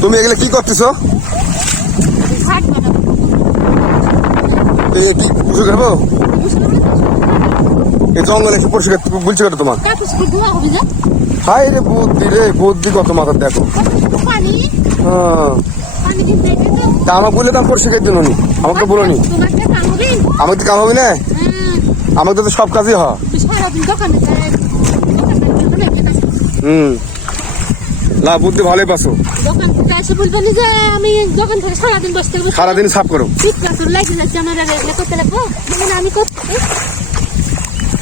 তুমি এগুলো কি করতেছো? কি পুষে খাবো? এই জঙ্গলে একটু পরিষ্কার বলছি কেন তোমার? হাই রে বুদ্ধি কত মাথার দেখো। হ্যাঁ তা আমাকে বললে তো আমি পরিষ্কার দিন নি, আমাকে বলো নি। আমাকে তো কাম হবে না, আমাকে তো সব কাজই হয়। লা বুদ্ধি ভালোই পাচ্ছো। সারাদিন সাফ করো।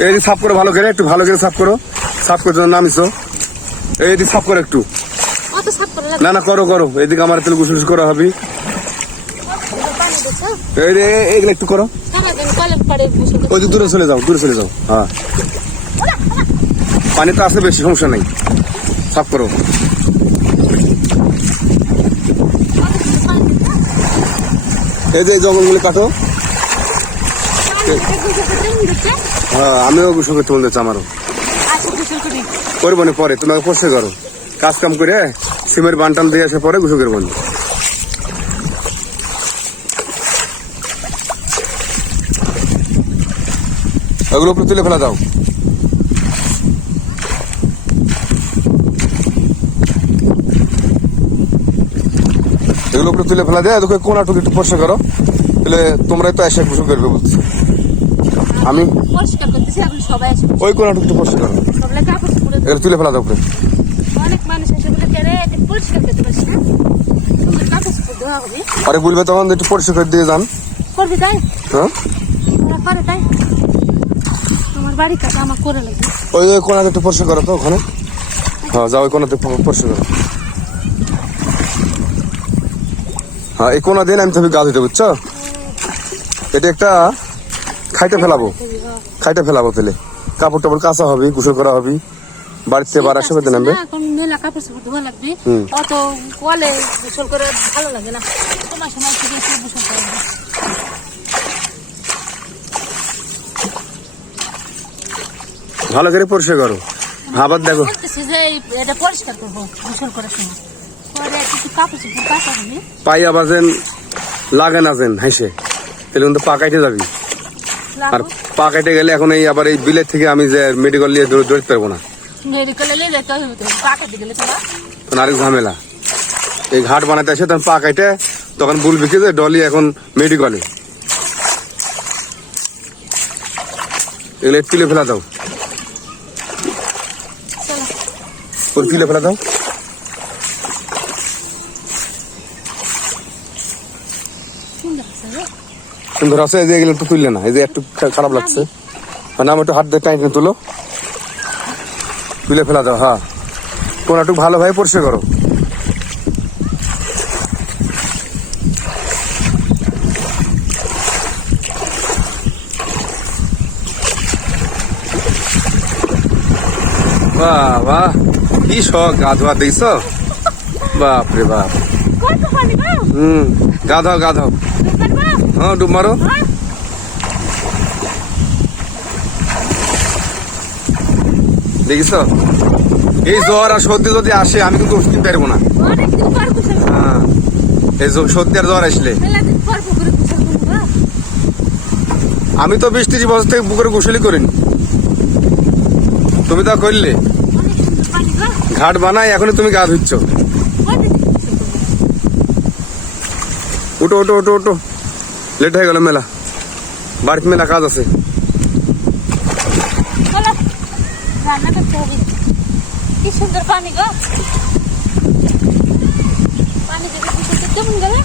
এই সাফ করো ভালো করে, একটু ভালো করে সাফ করো। সাফ করতে নামিছো, এই সাফ করো একটু। না না করো করো, এদিকে আমার তেল গুছল করা হবে। এইগুলো একটু করো, ওই দূরে চলে যাও, দূরে চলে যাও। হ্যাঁ পানি তো আসে বেশি, সমস্যা নাই, সাফ করো। এই যে জঙ্গলগুলো কাটো। হ্যাঁ আমিও গোসল করতে বলতেছি, আমারও করবো না পরে, তোমাকে পরিষ্কার করো। কাজ কাম করে সিমের বানটান দিয়ে আসে পরে গোসল করবো না। ওগুলো উপরে তুলে ফেলা দাও। এগুলো উপরে তুলে ফেলা দেয়, তোকে কোনাটুকু একটু পরিষ্কার করো, তাহলে তোমরাই তো এসে গোসল করবে বলছি। আমি ওই কোনাটুকু একটু পরিষ্কার করো, এগুলো তুলে ফেলা দাও উপরে। আরে বলবে তখন একটু পরিষ্কার করে দিয়ে যান। হ্যাঁ ওই ওই কোনাতে একটু পরিষ্কার করো তো ওখানে। হ্যাঁ যাও ওই কোনাতে পরিষ্কার করো। হ্যাঁ এই কোনা দিয়ে আমি তুমি গা ধুতে, বুঝছো? এটা একটা খাইতে ফেলাবো, খাইতে ফেলাবো, তাহলে কাপড় টাপড় কাঁচা হবে, গোসল করা হবে, বাড়িতে বার আসবে তো নামবে। ভালো করে পরিষ্কার করো। আবার দেখো পাই আবার যেন লাগে না যেন হাসে, তাহলে কিন্তু পা কাটে যাবি। আর পা কেটে গেলে এখন এই আবার এই বিলের থেকে আমি যে মেডিকেল নিয়ে দৌড়তে পারবো না, আরেক ঝামেলা। এই ঘাট বানাতে আসে তখন পা কেটে, তখন বলবি কি যে ডলি এখন মেডিকেলে। এগুলো তুলে ফেলা দাও, তুলে ফেলা দাও। সুন্দর আছে, এই যে এগুলো একটু তুললে না, এই যে একটু খারাপ লাগছে, মানে আমি একটু হাত দিয়ে টাইট তুলো, তুলে ফেলা দাও। হ্যাঁ কোন একটু ভালোভাবে পরিষ্কার করো। বাহ বাহ কি শখ গা ধোয়া, দেখছো? বাপ রে বাপ। গা ধাও গা ধাও। হ্যাঁ ডুব মারো। দেখিস এই জ্বর আর সর্দি যদি আসে আমি কিন্তু ওষুধ কিনতে পারবো না। হ্যাঁ এই সর্দি আর জ্বর আসলে আমি তো 20-30 বছর থেকে পুকুরে গোসলই করিনি, তুমি তা করলে। ঘাট বানাই এখনই তুমি গা ধুচ্ছ। উঠো উঠো উঠো উঠো, লেট হয়ে গেল, মেলা বাড়িতে মেলা কাজ আছে। কি সুন্দর পানি গো, পানি দেখে কেমন গেলে।